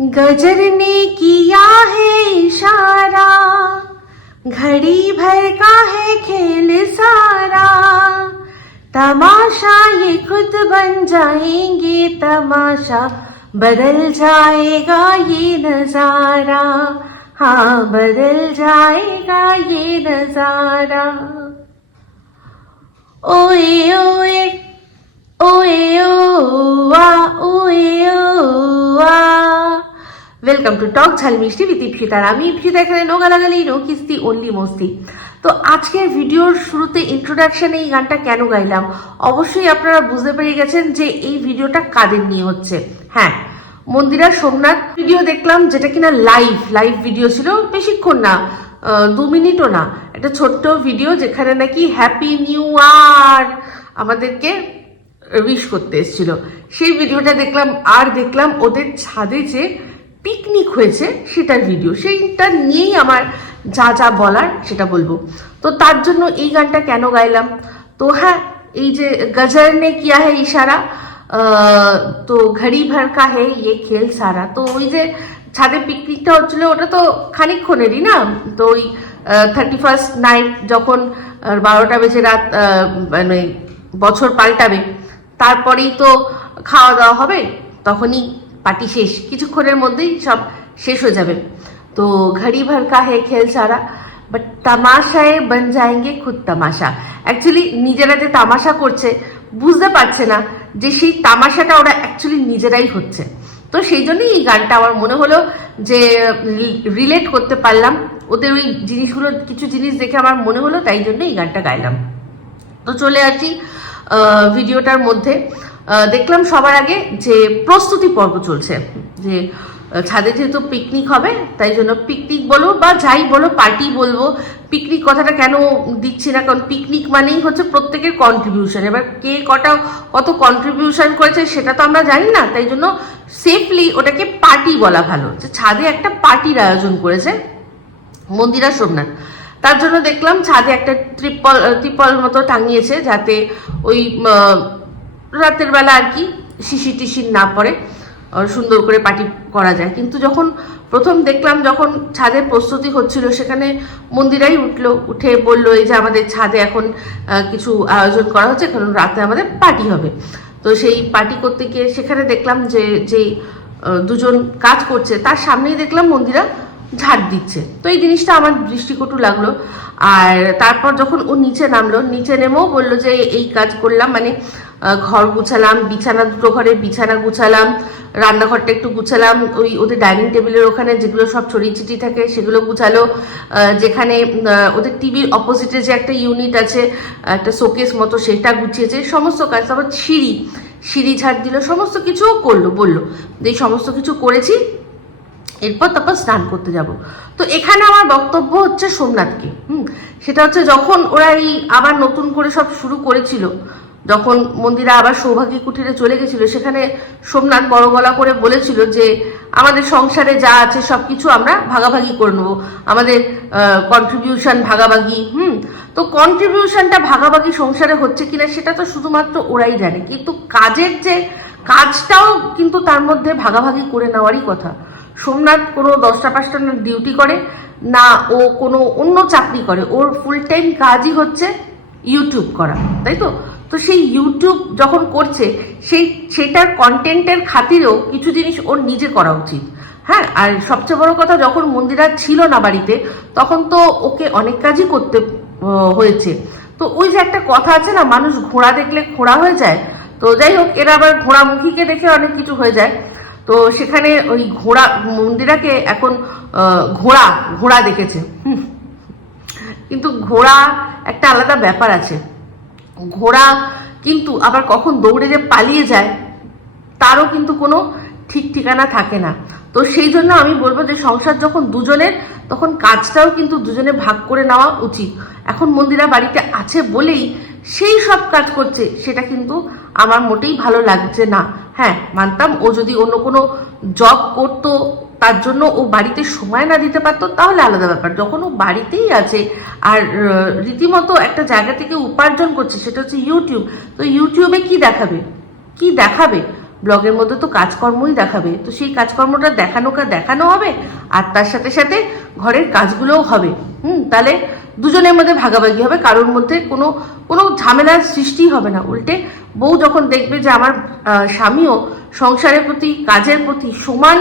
गजर ने किया है इशारा, घड़ी भर का है खेल सारा। तमाशा ये खुद बन जाएँगे, तमाशा बदल जाएगा ये नज़ारा। हाँ बदल जाएगा ये नज़ारा। ओए ओए ओए ओ आ ओए ओ आ ওয়েলকাম টু টক ঝাল মিষ্টি বিথ ইপসিতার আমি ইপসিতা এখানে নো গালাগালি নো কিস্তি অনলি মস্তি। তো আজকের ভিডিওর শুরুতে ইন্ট্রোডাকশানে এই গানটা কেন গাইলাম? অবশ্যই আপনারা বুঝতে পেরে গেছেন যে এই ভিডিওটা কাদের নিয়ে হচ্ছে। হ্যাঁ মন্দিরা সোমনাথ ভিডিও দেখলাম যেটা কিনা লাইভ লাইভ ভিডিও ছিল, বেশিক্ষণ না দু মিনিটও না। একটা ছোট্ট ভিডিও যেখানে নাকি হ্যাপি নিউ ইয়ার আমাদেরকে উইশ করতে এসেছিল। সেই ভিডিওটা দেখলাম, আর দেখলাম ওদের ছাদে যে পিকনিক হয়েছে, সেটার ভিডিও সেইটা নিয়েই আমার যা যা বলার সেটা বলব। তো তার জন্য এই গানটা কেন গাইলাম? তো হ্যাঁ এই যে গজর নে কিয়া হে ইশারা তো ঘড়ি ভর কা হে ইয়ে খেল সারা। তো ওই যে ছাদে পিকনিকটা হচ্ছিল, ওটা তো খানিকক্ষণেরই না? তো ওই থার্টি ফার্স্ট নাইট যখন বারোটা বেজে রাত মানে বছর পাল্টাবে, তারপরেই তো খাওয়া দাওয়া হবে, তখনই পার্টি শেষ। কিছুক্ষণের মধ্যেই সব শেষ হয়ে যাবে। তো ঘড়ি ভর কা খেল সারা বাট তামাশায় বন যায়েঙ্গে খুদ তামাশা। অ্যাকচুয়ালি নিজেরা যে তামাশা করছে, বুঝতে পারছে না যে সেই তামাশাটা ওরা অ্যাকচুয়ালি নিজেরাই হচ্ছে। তো সেই জন্যই এই গানটা আমার মনে হলো যে রিলেট করতে পারলাম। ওদের ওই জিনিসগুলো কিছু জিনিস দেখে আমার মনে হলো, তাই জন্য এই গানটা গাইলাম। তো চলে আসি ভিডিওটার মধ্যে। দেখলাম সবার আগে যে প্রস্তুতি পর্ব চলছে, যে ছাদে যেহেতু পিকনিক হবে, তাই জন্য পিকনিক বলো বা যাই বলো পার্টি বলব পিকনিক কথাটা কেন দিচ্ছি না, কারণ পিকনিক মানেই হচ্ছে প্রত্যেকের কন্ট্রিবিউশন এবার কে কটা কত কন্ট্রিবিউশন করেছে সেটা তো আমরা জানি না, তাই জন্য সেফলি ওটাকে পার্টি বলা ভালো। যে ছাদে একটা পার্টির আয়োজন করেছে মন্দিরা সোমনাথ। তার জন্য দেখলাম ছাদে একটা ট্রিপল ট্রিপল মতো টাঙিয়েছে যাতে ওই রাতের বেলা আর কি শিশি টিশির না পড়ে সুন্দর করে পার্টি করা যায়। কিন্তু যখন প্রথম দেখলাম যখন ছাদের প্রস্তুতি হচ্ছিল, সেখানে মন্দিরাই উঠল, উঠে বলল, এই যে আমাদের ছাদে এখন কিছু আয়োজন করা হচ্ছে, কারণ রাতে আমাদের পার্টি হবে। তো সেই পার্টি করতে গিয়ে সেখানে দেখলাম যে যে দুজন কাজ করছে, তার সামনেই দেখলাম মন্দিরা ঝাড় দিচ্ছে। তো এই জিনিসটা আমার দৃষ্টিকটু লাগল। আর তারপর যখন ও নিচে নামলো, নিচে নেমেও বলল যে, এই কাজ করলাম। মানে ঘর গুছালাম, বিছানা, দুটো ঘরে বিছানা গুছালাম, রান্নাঘরটা একটু গুছালাম, ওই ওদের ডাইনিং টেবিলের ওখানে যেগুলো সব ছড়িয়ে ছিটি থাকে সেগুলো গুছালো যেখানে ওদের টিভির অপোজিটে যে একটা ইউনিট আছে, একটা শোকেস মতো সেটা গুছিয়েছে, সমস্ত কাজ, তারপর সিঁড়ি সিঁড়ি ঝাড় দিল, সমস্ত কিছুও করল, বলল, এই সমস্ত কিছু করেছি, এরপর তারপর স্নান করতে যাব। তো এখানে আমার বক্তব্য হচ্ছে সোমনাথকে, হুম, সেটা হচ্ছে যখন ওরা এই আবার নতুন করে সব শুরু করেছিল যখন মন্দিরা আবার সৌভাগ্য কুঠিরে চলে গেছিল, সেখানে সোমনাথ বড় গলা করে বলেছিল যে, আমাদের সংসারে যা আছে সব কিছু আমরা ভাগাভাগি করে নেব। আমাদের কন্ট্রিবিউশন ভাগাভাগি, হুম? তো কন্ট্রিবিউশনটা ভাগাভাগি সংসারে হচ্ছে কিনা সেটা তো শুধুমাত্র ওরাই জানে। কিন্তু কাজের যে কাজটাও কিন্তু তার মধ্যে ভাগাভাগি করে নেওয়ারই কথা। সোমনাথ কোনো দশটা পাঁচটা ডিউটি করে, না ও কোনো অন্য চাকরি করে। ওর ফুল টাইম কাজই হচ্ছে ইউটিউব করা, তাই তো? তো সেই ইউটিউব যখন করছে, সেই, সেটার কন্টেন্টের খাতিরেও কিছু জিনিস ওর নিজে করা উচিত। হ্যাঁ আর সবচেয়ে বড় কথা, যখন মন্দিরা ছিল না বাড়িতে, তখন তো ওকে অনেক কাজই করতে হয়েছে। তো ওই যে একটা কথা আছে না, মানুষ ঘোড়া দেখলে খোড়া হয়ে যায়, তো যাই হোক, এরা আবার ঘোড়ামুখীকে দেখে অনেক কিছু হয়ে যায়। তো সেখানে ওই ঘোড়া, মন্দিরাকে এখন ঘোড়া ঘোড়া দেখেছে। কিন্তু ঘোড়া একটা আলাদা ব্যাপার আছে। ঘোড়া কিন্তু আবার কখন দৌড়ে যে পালিয়ে যায়, তারও কিন্তু কোনো ঠিক ঠিকানা থাকে না। তো সেই জন্য আমি বলব যে সংসার যখন দুজনের, তখন কাজটাও কিন্তু দুজনে ভাগ করে নেওয়া উচিত। এখন মন্দিরা বাড়িতে আছে বলেই সেই সব কাজ করছে, সেটা কিন্তু আমার মোটেই ভালো লাগছে না। হ্যাঁ মানতাম ও যদি অন্য কোনো জব করতো তার জন্য ও বাড়িতে সময় না দিতে পারতো, তাহলে আলাদা ব্যাপার। যখন ও বাড়িতেই আছে, আর রীতিমতো একটা জায়গা থেকে উপার্জন করছে, সেটা হচ্ছে ইউটিউব তো ইউটিউবে কি দেখাবে? কি দেখাবে? ব্লগের মধ্যে তো কাজকর্মই দেখাবে। তো সেই কাজকর্মটা দেখানো দেখানো হবে, আর তার সাথে সাথে ঘরের কাজগুলোও হবে। হুম, তাহলে দুজনের মধ্যে ভাগাভাগি হবে, কারোর মধ্যে কোনো কোনো ঝামেলার সৃষ্টি হবে না, উল্টে বউ যখন দেখবে যে আমার স্বামীও সংসারের প্রতি, কাজের প্রতি সমান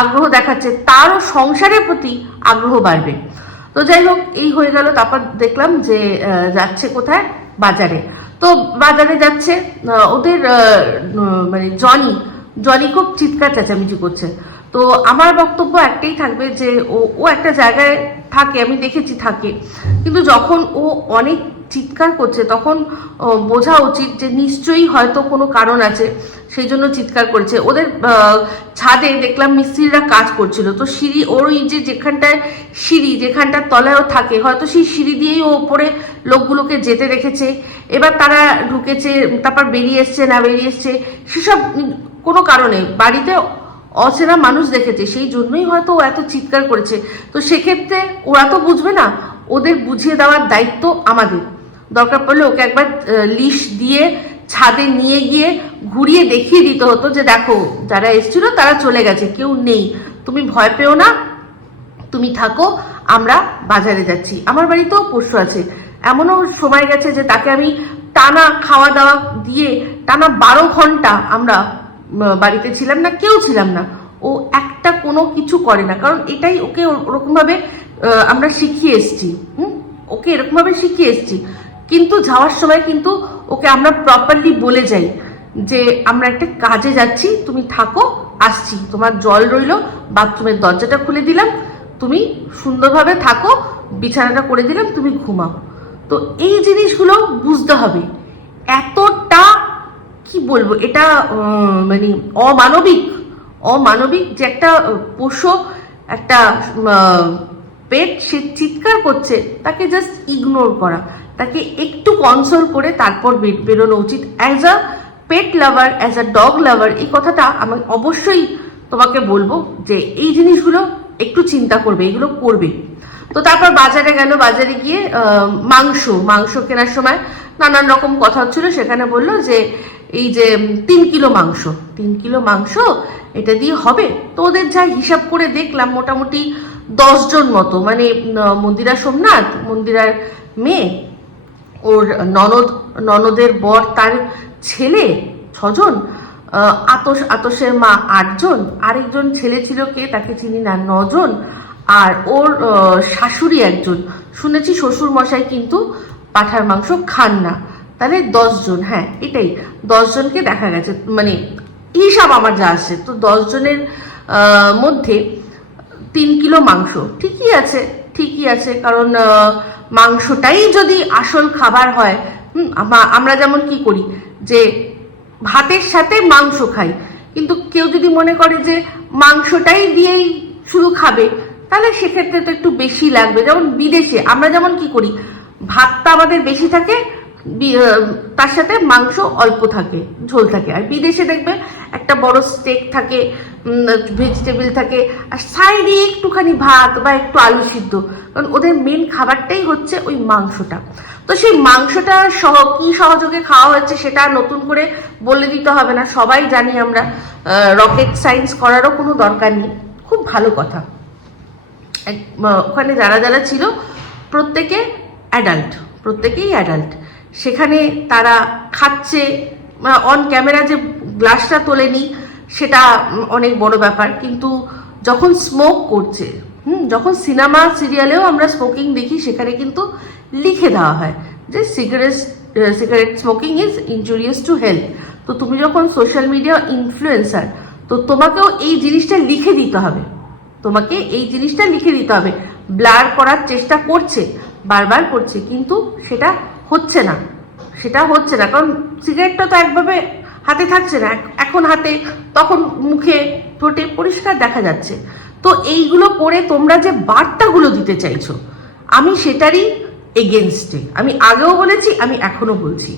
আগ্রহ দেখাচ্ছে, তারও সংসারের প্রতি আগ্রহ বাড়বে। তো যাই হোক, এই হয়ে গেল, তারপর দেখলাম যে যাচ্ছে কোথায়? বাজারে। তো বাজারে যাচ্ছে ওদের মানে জনি জনি খুব চিৎকার চেঁচামেচি করছে। তো আমার বক্তব্য একটাই থাকবে যে ও ও একটা জায়গায় থাকে, আমি দেখেছি থাকে। কিন্তু যখন ও অনেক চিৎকার করছে, তখন বোঝা উচিত যে নিশ্চয়ই হয়তো কোনো কারণ আছে, সেই জন্য চিৎকার করছে। ওদের ছাদে দেখলাম মিস্ত্রিরা কাজ করছিল। তো সিঁড়ি, ওর ওই যে যেখানটায় সিঁড়ি, যেখানটার তলায় ও থাকে, হয়তো সেই সিঁড়ি দিয়েই ও ওপরে লোকগুলোকে যেতে দেখেছে। এবার তারা ঢুকেছে, তারপর বেরিয়ে এসছে, না বেরিয়ে এসছে, সেসব কোনো কারণে। বাড়িতে অচেনা মানুষ দেখেছে, সেই জন্যই হয়তো ও এত চিৎকার করেছে। তো সেক্ষেত্রে ওরা তো বুঝবে না, ওদের বুঝিয়ে দেওয়ার দায়িত্ব আমাদের। দরকার পড়লে ওকে একবার লিশ দিয়ে ছাদে নিয়ে গিয়ে ঘুরিয়ে দেখিয়ে দিতে হতো যে দেখো, যারা এসেছিল তারা চলে গেছে, কেউ নেই। তুমি ভয় পেও না, তুমি থাকো, আমরা বাজারে যাচ্ছি। আমার বাড়িতেও পশু আছে। এমনও সময় গেছে যে তাকে আমি টানা খাওয়া দাওয়া দিয়ে টানা বারো ঘণ্টা আমরা বাড়িতে ছিলাম না, কেউ ছিলাম না। ও একটা কোনো কিছু করে না, কারণ এটাই ওকে ওরকমভাবে আমরা শিখিয়ে এসছি, হুম? ওকে এরকমভাবে শিখিয়ে এসছি। কিন্তু যাওয়ার সময় কিন্তু ওকে আমরা প্রপারলি বলে যাই যে, আমরা একটা কাজে যাচ্ছি, তুমি থাকো, আসছি। তোমার জল রইল, বাথরুমের দরজাটা খুলে দিলাম, তুমি সুন্দরভাবে থাকো, বিছানাটা করে দিলাম, তুমি ঘুমাও। তো এই জিনিসগুলো বুঝতে হবে। এতটা কি বলব? এটা মানে অমানবিক অমানবিক যে একটা পোষ্য, একটা পেট সে চিৎকার করছে, তাকে জাস্ট ইগনোর করা। তাকে একটু কনসোল করে তারপর বেরোনো উচিত। As a pet lover as a dog lover এই কথাটা আমি অবশ্যই তোমাকে বলব যে এই জিনিসগুলো একটু চিন্তা করবে, এগুলো করবে। তো তারপর বাজারে গেল, বাজারে গিয়ে মাংস মাংস কেনার সময় নানান রকম কথা হচ্ছিল, সেখানে বলল যে এই যে তিন কিলো মাংস, তিন কিলো মাংস, এটা দিয়ে হবে। তো ওদের যা হিসাব করে দেখলাম, মোটামুটি দশজন মতো মানে মন্দিরা সোমনাথ, মন্দিরার মেয়ে, ওর ননদ, ননদের বর, তার ছেলে, ছজন আতস, আতসের মা আটজন, আরেকজন ছেলে ছিল কে, তাকে চিনি না, নজন, আর ওর শাশুড়ি একজন। শুনেছি শ্বশুর মশাই কিন্তু পাঠার মাংস খান না। তাহলে দশজন হ্যাঁ এটাই। দশজনকে দেখা গেছে মানে হিসাব আমার যা আসছে তো দশজনের মধ্যে তিন কিলো মাংস, ঠিকই আছে ঠিকই আছে, কারণ মাংসটাই যদি আসল খাবার হয় আমরা যেমন কি করি, যে ভাতের সাথে মাংস খাই, কিন্তু কেউ যদি মনে করে যে মাংসটাই দিয়েই শুধু খাবে, তাহলে সেক্ষেত্রে তো একটু বেশি লাগবে। যেমন বিদেশে আমরা যেমন কি করি, ভাতটা আমাদের বেশি থাকে তার সাথে মাংস অল্প থাকে, ঝোল থাকে। আর বিদেশে দেখবে একটা বড় স্টেক থাকে ভেজিটেবল থাকে, আর সাইডে একটুখানি ভাত বা একটু আলু সিদ্ধ। কারণ ওদের মেন খাবারটাই হচ্ছে ওই মাংসটা। তো সেই মাংসটা সহ, কি সহযোগে খাওয়া হচ্ছে সেটা নতুন করে বলে দিতে হবে না, সবাই জানি আমরা রকেট সায়েন্স করারও কোনো দরকার নেই। খুব ভালো কথা। ওখানে যারা যারা ছিল, প্রত্যেকে অ্যাডাল্ট প্রত্যেকেই অ্যাডাল্ট সেখানে তারা খাচ্ছে অন ক্যামেরা যে গ্লাসটা তোলেনি সেটা অনেক বড় ব্যাপার। কিন্তু যখন স্মোক করছে, হুম, যখন সিনেমা সিরিয়ালেও আমরা স্মোকিং দেখি, সেখানে কিন্তু লিখে দেওয়া হয় যে cigarette cigarette smoking is injurious to health তো তুমি যখন সোশ্যাল মিডিয়া ইনফ্লুয়েন্সার তো তোমাকেও এই জিনিসটা লিখে দিতে হবে। তোমাকে এই জিনিসটা লিখে দিতে হবে। ব্লার করার চেষ্টা করছে, বারবার করছে, কিন্তু সেটা হচ্ছে না। সেটা হচ্ছে না। কারণ সিগারেটটা তো একভাবে হাতে থাকছে না। এখন হাতে, তখন মুখে, ঠোঁটে পরিষ্কার দেখা যাচ্ছে। তো এইগুলো করে তোমরা যে বার্তাগুলো দিতে চাইছো, আমি সেটারই এগেনস্টে আমি আগেও বলেছি, আমি এখনও বলছি।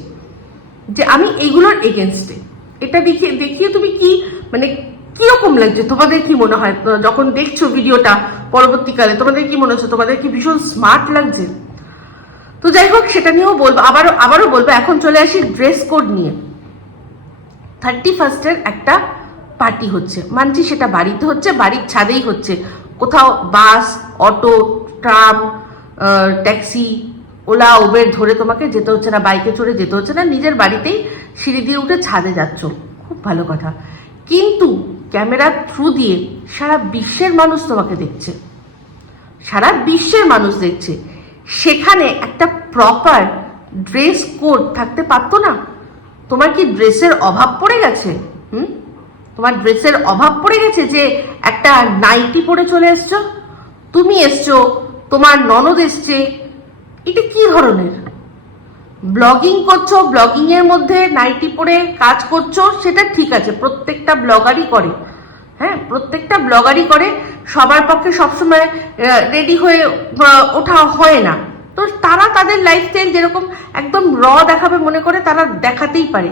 যে আমি এইগুলোর এগেনস্টে এটা দেখিয়ে দেখিয়ে তুমি কি মানে কীরকম লাগছে? তোমাদের কি মনে হয়? যখন দেখছ ভিডিওটা পরবর্তীকালে, তোমাদের কি মনে হচ্ছে? তোমাদের কি ভীষণ স্মার্ট লাগছে? তো যাই হোক, সেটা নিয়েও বলব। আবারও আবারও বলব, এখন চলে আসি ড্রেস কোড নিয়ে। থার্টি ফার্স্টের একটা পার্টি হচ্ছে। মানছি সেটা বাড়িতে হচ্ছে, বাড়ির ছাদেই হচ্ছে। কোথাও bus, auto, tram taxi, Ola, Uber ধরে তোমাকে যেতে হচ্ছে না, বাইকে চড়ে যেতে হচ্ছে না, নিজের বাড়িতেই সিঁড়ি দিয়ে উঠে ছাদে যাচ্ছ। খুব ভালো কথা। কিন্তু ক্যামেরার থ্রু দিয়ে সারা বিশ্বের মানুষ তোমাকে দেখছে। সারা বিশ্বের মানুষ দেখছে। সেখানে একটা প্রপার ড্রেস কোড থাকতে পারতো না? তোমার কি ড্রেসের অভাব পড়ে গেছে? হুম? তোমার ড্রেসের অভাব পড়ে গেছে যে একটা নাইটি পরে চলে এসছো? তুমি এসছো, তোমার ননদ এসছে। এটা কি ধরনের? ব্লগিং করছ, ব্লগিং এর মধ্যে নাইটি পরে কাজ করছ, সেটা ঠিক আছে, প্রত্যেকটা ব্লগারই করে। হ্যাঁ প্রত্যেকটা ব্লগারই করে। সবার পক্ষে সবসময় রেডি হয়ে ওঠা হয় না। তো তারা তাদের লাইফস্টাইল যেরকম একদম র দেখাবে মনে করে, তারা দেখাতেই পারে।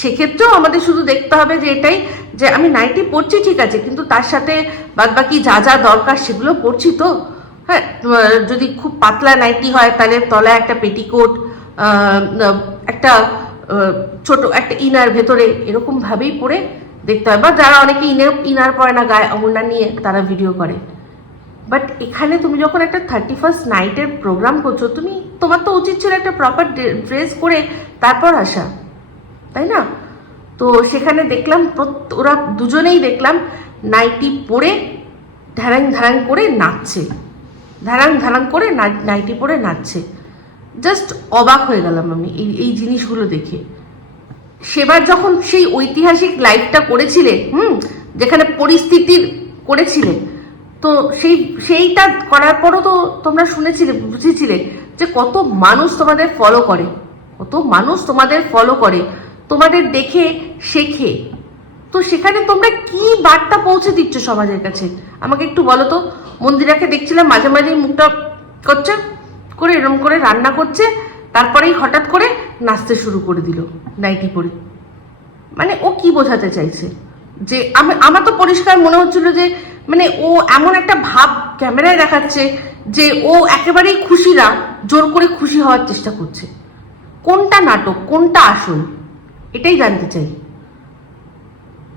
সেক্ষেত্রেও আমাদের শুধু দেখতে হবে যে এটাই, যে আমি নাইটি পড়ছি, ঠিক আছে, কিন্তু তার সাথে বাদ বাকি যা যা দরকার সেগুলো পড়ছি তো। হ্যাঁ যদি খুব পাতলা নাইটি হয়, তাহলে তলায় একটা পেটিকোট একটা ছোট একটা ইনার ভেতরে এরকম ভাবেই পরে দেখতে হয়। বা যারা অনেকে ইনার ইনার পরে না, গায়ে অমরনা নিয়ে তারা ভিডিও করে। বাট এখানে তুমি যখন একটা থার্টি ফার্স্ট নাইটের প্রোগ্রাম করছ, তুমি, তোমার তো উচিত ছিল একটা প্রপার ড্রেস করে তারপর আসা। তাই না? তো সেখানে দেখলাম ওরা দুজনেই দেখলাম নাইটি পরে ধ্যারাং ধ্যারাং করে নাচছে। ধ্যারাং ধ্যারাং করে নাইটি পরে নাচছে। জাস্ট অবাক হয়ে গেলাম আমি এই এই জিনিসগুলো দেখে। সেবার যখন সেই ঐতিহাসিক লাইভটা করেছিলে, হুম, যেখানে পরিস্থিতির করেছিলে, তো সেই, সেইটা করার পরও তো তোমরা শুনেছিলে, বুঝেছিলে যে কত মানুষ তোমাদের ফলো করে, কত মানুষ তোমাদের ফলো করে, তোমাদের দেখে, শেখে। তো সেখানে তোমরা কি বার্তা পৌঁছে দিচ্ছ সমাজের কাছে? আমাকে একটু বলো তো, মন্দিরাকে দেখছিলাম, মাঝে মাঝে মুখটা করছে, করে এরম করে রান্না করছে তারপরেই হঠাৎ করে নাচতে শুরু করে দিল নাইটি পরে। মানে ও কি বোঝাতে চাইছে? যে আমি, আমার তো পরিষ্কার মনে হচ্ছিল যে মানে ও এমন একটা ভাব ক্যামেরায় দেখাচ্ছে যে ও একেবারেই খুশি না জোর করে খুশি হওয়ার চেষ্টা করছে। কোনটা নাটক, কোনটা আসল, এটাই জানতে চাই।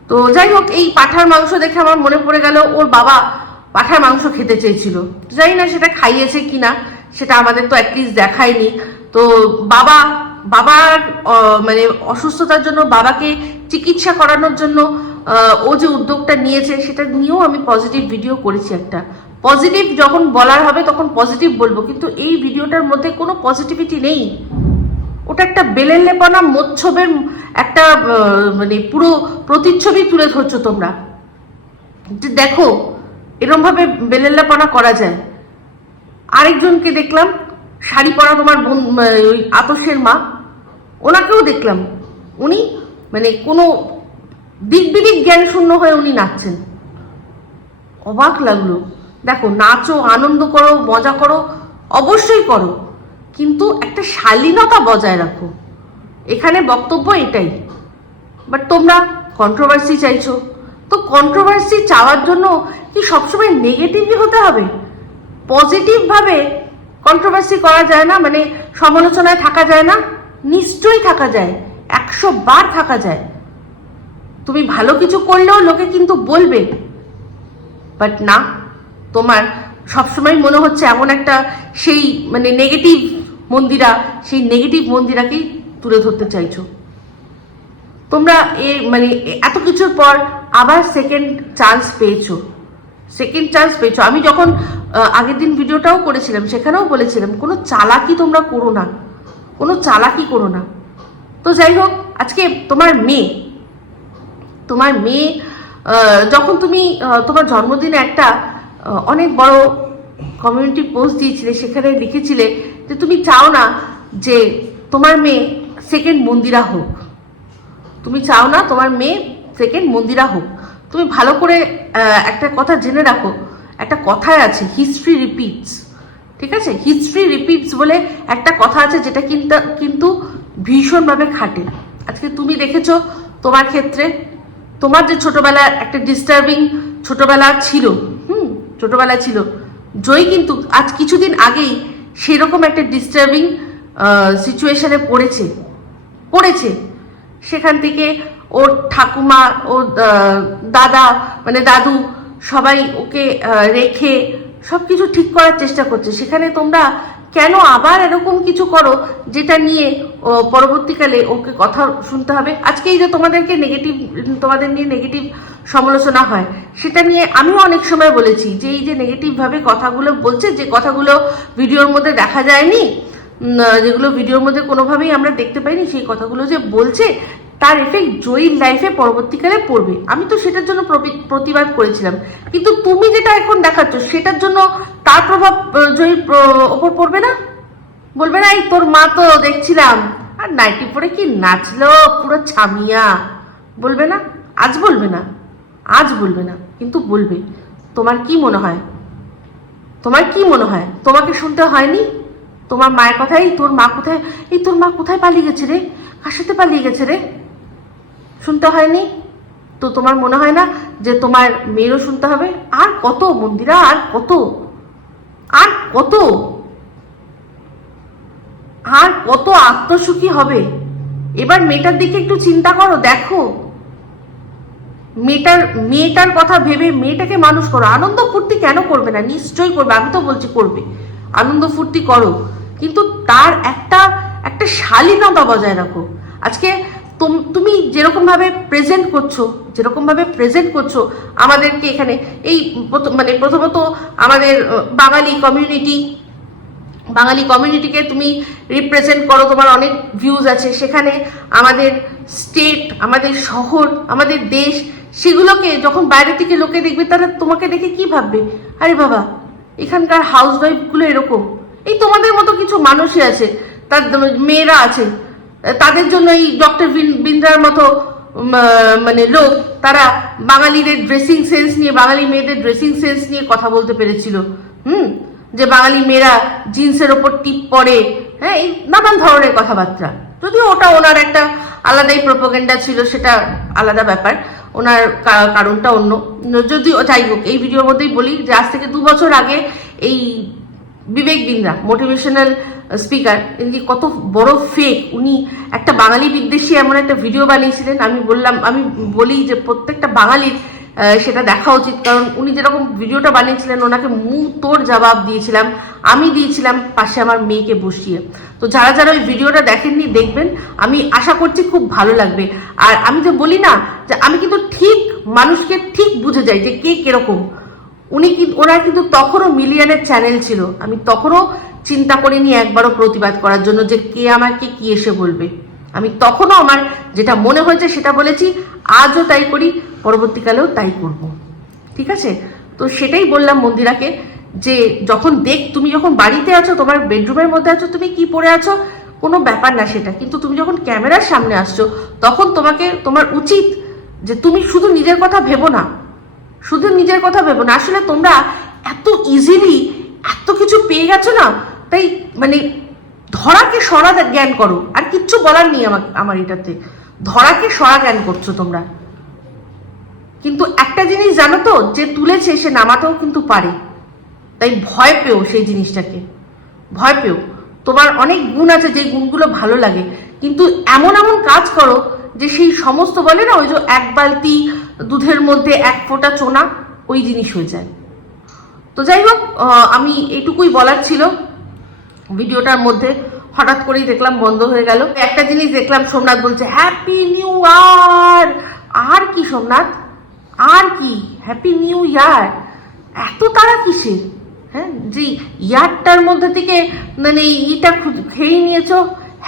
তো যাই হোক, এই পাঠার মাংস দেখে আমার মনে পড়ে গেল ওর বাবা পাঠার মাংস খেতে চেয়েছিল। জানি না সেটা খাইয়েছে কিনা, সেটা আমাদের তো অ্যাটলিস্ট দেখায়নি। তো বাবা, বাবার মানে অসুস্থতার জন্য বাবাকে চিকিৎসা করানোর জন্য ও যে উদ্যোগটা নিয়েছে সেটা নিয়েও আমি পজিটিভ ভিডিও করেছি একটা। পজিটিভ যখন বলার হবে তখন পজিটিভ বলব, কিন্তু এই ভিডিওটার মধ্যে কোনো পজিটিভিটি নেই। ওটা একটা বেলেলেপনা মোচ্ছবের একটা মানে পুরো প্রতিচ্ছবি তুলে ধরছো তোমরা। যে দেখো, এরমভাবে বেলেল্লাপনা করা যায়। আরেকজনকে দেখলাম শাড়ি পরা তোমার ওই আতসের মা, ওনাকেও দেখলাম। উনি মানে কোনো দিক বিদিক জ্ঞান শূন্য হয়ে উনি নাচছেন। অবাক লাগল। দেখো, নাচো, আনন্দ করো, মজা করো, অবশ্যই করো, কিন্তু একটা শালীনতা বজায় রাখো। এখানে বক্তব্য এটাই। বাট তোমরা কন্ট্রোভার্সি চাইছো। তো কন্ট্রোভার্সি চাওয়ার জন্য কি সবসময় নেগেটিভই হতে হবে? পজিটিভভাবে কন্ট্রোভার্সি করা যায় না মানে সমালোচনায় থাকা যায় না, নিশ্চয়ই থাকা যায়, একশো বার থাকা যায়। তুমি ভালো কিছু করলেও লোকে কিন্তু বলবে বাট না, তোমার সবসময় মনে হচ্ছে এমন একটা সেই মানে নেগেটিভ মন্দিরা, সেই নেগেটিভ মন্দিরাকেই তুলে ধরতে চাইছো। তোমরা এ মানে এত কিছুর পর আবার সেকেন্ড চান্স পেয়েছ সেকেন্ড চান্স পেয়েছ। আমি যখন আগের দিন ভিডিওটাও করেছিলাম, সেখানেও বলেছিলাম, কোনো চালাকি তোমরা করো না, কোনো চালাকি করো না। তো যাই হোক, আজকে তোমার মেয়ে তোমার মেয়ে যখন তুমি তোমার জন্মদিনে একটা অনেক বড় কমিউনিটি পোস্ট দিয়েছিলে, সেখানে লিখেছিলে যে তুমি চাও না যে তোমার মেয়ে সেকেন্ড মন্দিরা হোক। তুমি চাও না তোমার মেয়ে সেকেন্ড মন্দিরা হোক। তুমি ভালো করে একটা কথা জেনে রাখো একটা কথায় আছে হিস্ট্রি রিপিটস ঠিক আছে? হিস্ট্রি রিপিটস বলে একটা কথা আছে যেটা কিন্তু কিন্তু ভীষণভাবে খাটে। আজকে তুমি দেখেছ তোমার ক্ষেত্রে, তোমার যে ছোটবেলার একটা ডিস্টার্বিং ছোটোবেলা ছিল, হুম, ছোটোবেলা ছিল, জয় কিন্তু আজ কিছুদিন আগেই সেরকম একটা ডিস্টার্বিং সিচুয়েশানে পড়েছে পড়েছে। সেখান থেকে ওর ঠাকুমা ও দাদা মানে দাদু সবাই ওকে রেখে সব কিছু ঠিক করার চেষ্টা করছে। সেখানে তোমরা কেন আবার এরকম কিছু করো যেটা নিয়ে পরবর্তীকালে ওকে কথা শুনতে হবে? আজকে এই যে তোমাদেরকে নেগেটিভ তোমাদের নিয়ে নেগেটিভ সমালোচনা হয়, সেটা নিয়ে আমিও অনেক সময় বলেছি যে এই যে নেগেটিভভাবে কথাগুলো বলছে, যে কথাগুলো ভিডিওর মধ্যে দেখা যায়নি যেগুলো ভিডিওর মধ্যে কোনোভাবেই আমরা দেখতে পাইনি, সেই কথাগুলো যে বলছে তার এফেক্ট জয়ীর লাইফে পরবর্তীকালে পড়বে। আমি তো সেটার জন্য প্রতিবাদ করেছিলাম। কিন্তু তুমি যেটা এখন দেখাচ্ছ, সেটার জন্য তার প্রভাব জয়ীর প্র- ওপর পড়বে না? বলবে না, এই তোর মা তো দেখছিলাম। আর নাইটি পরে কি নাচলো? পুরো ছামিয়া। বলবে না? আজ বলবে না। আজ বলবে না। কিন্তু বলবে। তোমার কি মনে হয়? তোমার কি মনে হয়? তোমাকে শুনতে হয়নি? তোমার মায়ের কথাই, তোর মা কোথায়, এই তোর মা কোথায় পালিয়ে গেছে রে? কার সাথে পালিয়ে গেছে রে? শুনতে হয়নি? তো তোমার মনে হয় না যে তোমার মেয়েরও শুনতে হবে? আর কত মন্দিরা, আর কত? আর কত? আর কত আত্মসুখী হবে? এবার মেয়েটার দিকে একটু চিন্তা করো, দেখো। মেয়েটার মেয়েটার কথা ভেবে মেয়েটাকে মানুষ করো। আনন্দ ফুর্তি কেন করবে না? নিশ্চয়ই করবে, আমি তো বলছি করবে। আনন্দ ফুর্তি করো। কিন্তু তার একটা একটা শালীনতা বজায় রাখো। আজকে তুম- তুমি যেরকম ভাবে প্রেজেন্ট করছ, যেরকম ভাবে প্রেজেন্ট করছ আমাদেরকে এখানে, এই মানে প্রথমত আমাদের বাঙালি কমিউনিটি বাঙালি কমিউনিটিকে তুমি রিপ্রেজেন্ট করো, তোমার অনেক ভিউজ আছে। সেখানে আমাদের স্টেট আমাদের শহর, আমাদের দেশ, সেগুলোকে যখন বাইরে থেকে লোকে দেখবে, তারা তোমাকে দেখে কি ভাববে? আরে বাবা, এখানকার হাউস ওয়াইফগুলো এরকম। এই তোমাদের মতো কিছু মানুষই আছে, তার, মেয়েরা আছে। তাদের জন্য এই ডক্টর বিন্দ্রার মতো মানে লোক, তারা বাঙালিদের ড্রেসিং সেন্স নিয়ে, বাঙালি মেয়েদের ড্রেসিং সেন্স নিয়ে কথা বলতে পেরেছিল। হুম? যে বাঙালি মেয়েরা জিন্সের ওপর টিপ পরে হ্যাঁ এই নানান ধরনের কথাবার্তা। যদিও ওটা ওনার একটা আলাদাই প্রোপাগেন্ডা ছিল, সেটা আলাদা ব্যাপার। ওনার কারণটা অন্য। যদিও, যাই হোক, এই ভিডিওর মধ্যেই বলি যে আজ থেকে দু বছর আগে এই বিবেক বিন্দ্রা মোটিভেশনাল স্পিকার ইনি কত বড় ফেক উনি একটা বাঙালি বিদ্বেষী এমন একটা ভিডিও বানিয়েছিলেন। আমি বললাম, আমি বলি যে প্রত্যেকটা বাঙালির সেটা দেখা উচিত। কারণ উনি যেরকম ভিডিওটা বানিয়েছিলেন, ওনাকে মুখ তোর জবাব দিয়েছিলাম, আমি দিয়েছিলাম, পাশে আমার মেয়েকে বসিয়ে। তো যারা যারা ওই ভিডিওটা দেখেননি, দেখবেন, আমি আশা করছি খুব ভালো লাগবে। আর আমি যে বলি না যে আমি কিন্তু ঠিক মানুষকে ঠিক বুঝে যাই যে কে কীরকম। উনি কিন্তু ওনার কিন্তু তখনও মিলিয়নের চ্যানেল ছিল। আমি তখনও চিন্তা করিনি একবারও প্রতিবাদ করার জন্য যে কে আমাকে কি এসে বলবে। আমি তখনও আমার যেটা মনে হয়েছে সেটা বলেছি, আজও তাই করি, পরবর্তীকালেও তাই করব। ঠিক আছে? তো সেটাই বললাম মন্দিরাকে যে যখন দেখ, তুমি যখন বাড়িতে আছো, তোমার বেডরুমের মধ্যে আছো, তুমি কি পরে আছো? কোনো ব্যাপার না সেটা। কিন্তু তুমি যখন ক্যামেরার সামনে আসছো, তখন তোমাকে, তোমার উচিত যে তুমি শুধু নিজের কথা ভেবো না। শুধু নিজের কথা ভেবো না। আসলে তোমরা এত ইজিলি এত কিছু পেয়ে গেছো না, তাই মানে ধরাকে সরা জ্ঞান করো। আর কিচ্ছু বলার নেই আমার আমার এটাতে। ধরাকে সরা জ্ঞান করছ তোমরা। কিন্তু একটা জিনিস জানো তো, যে তুলেছে সে নামাতেও কিন্তু পারে। তাই ভয় পেও সেই জিনিসটাকে। ভয় পেও। তোমার অনেক গুণ আছে যে গুণগুলো ভালো লাগে। কিন্তু এমন এমন কাজ করো, যে সেই সমস্ত বলে না, ওই যে এক বালতি দুধের মধ্যে এক ফোঁটা চোনা, ওই জিনিস হয়ে যায়। তো যাই হোক আমি এইটুকুই বলার ছিল। ভিডিওটার মধ্যে হঠাৎ করেই দেখলাম বন্ধ হয়ে গেল। একটা জিনিস দেখলাম, সোমনাথ বলছে হ্যাপি নিউ ইয়ার আর কি, সোমনাথ? আর কি? হ্যাপি নিউ ইয়ার এত তারা কিসের? হ্যাঁ যে ইয়ারটার মধ্যে থেকে মানে ইটা খেয়ে নিয়েছো?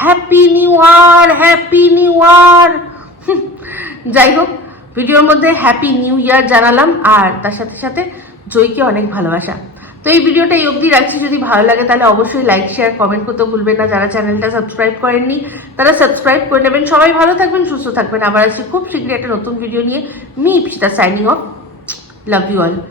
Happy new year happy new year যাই হোক ভিডিওর মধ্যে হ্যাপি নিউ ইয়ার জানালাম, আর তার সাথে সাথে জয়কে অনেক ভালোবাসা। তো এই ভিডিওটা এই অবধি রাখছি। যদি ভালো লাগে তাহলে অবশ্যই লাইক শেয়ার কমেন্ট করতে ভুলবেন না। যারা চ্যানেলটা সাবস্ক্রাইব করেননি, তারা সাবস্ক্রাইব করে নেবেন। সবাই ভালো থাকবেন, সুস্থ থাকবেন। আবার আসছি খুব শীঘ্রই একটা নতুন ভিডিও নিয়ে। Me Ipsita signing off love you all